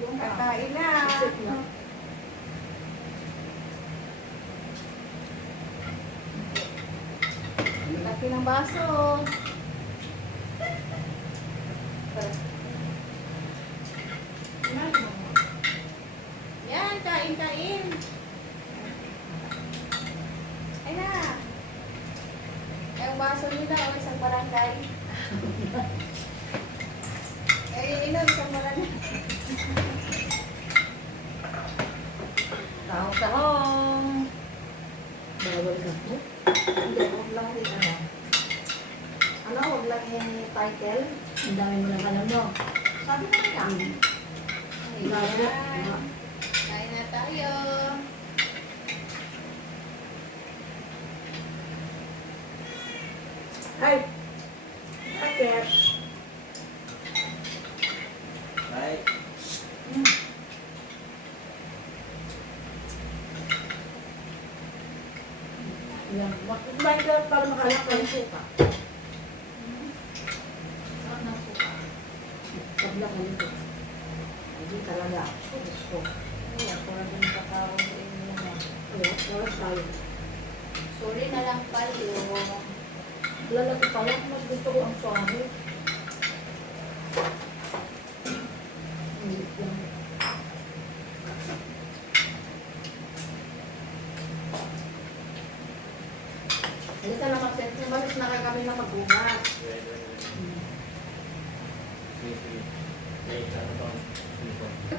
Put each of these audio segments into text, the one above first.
Kakain na. Laki ng baso. Yan, kain. Ay na. Yung baso nila o isang barangay. Inom isang barangay. Tahong-tahong. Bawal ka po. Hindi, huwag lang rin ano. Huwag lang yung title. Ang dami mo lang alam mo. Sabi ko na lang. Grabe. Ayan. Kain na tayo. Ay! Bakit? Ay, Yan. Kumain ka para makalak ka yung suka. Sarap ng suka. Paglak ka nito. Hindi talaga. Diyos ko. Ayan, pura din kakao sa inyo na. Ano? Oras tayo. Sorry na lang kayo. Lalaki pa lang. Mas gusto ko ang sorry. Hindi lang. Halika na mag-sense. Malis na kayo kami na magbumas.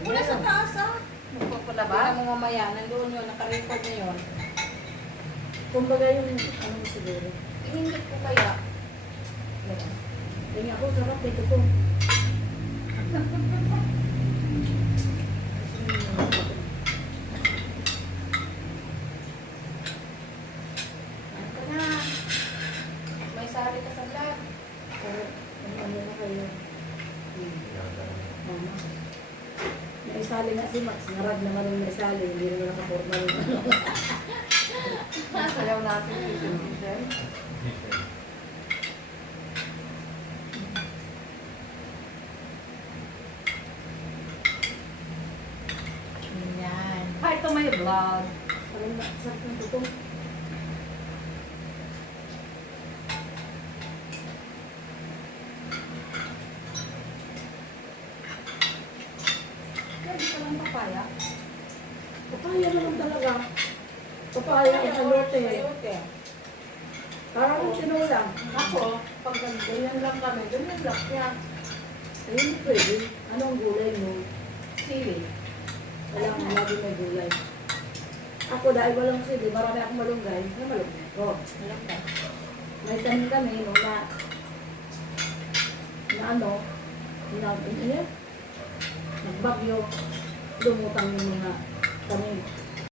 Wala sa taas ah. Magpapala ba? Wala mo mamaya. Nandoon yun. Nakarecord na yun. Kumbaga yung ano siguro. Ihingit ko kaya. Ganyan ako, sarap dito ko. Ano ka na? May sari ka sa vlog. Pero, ano na kayo? Mama. Naisali nga si Max. Narag naman yung naisali. Hindi naman nakaporma yung ano. Sayaw natin si Susan. Yan. Hi to my vlog. Parang sarap ng tutong. Pwede ka lang papaya. Papaya naman talaga. Papaya ang salote. Sayote. Parang yung sinulang. Ako, pag ganyan lang kami, ganyan lang niya. Ayun, pwede. Anong gulay mo? Sili. Walang lagi may gulay. Ako dahil walang sili, marami akong malunggay. Na malunggay ko. Alam ka. May tanim kami no, na ano, nagbagyo, lumutang yung mga tanim.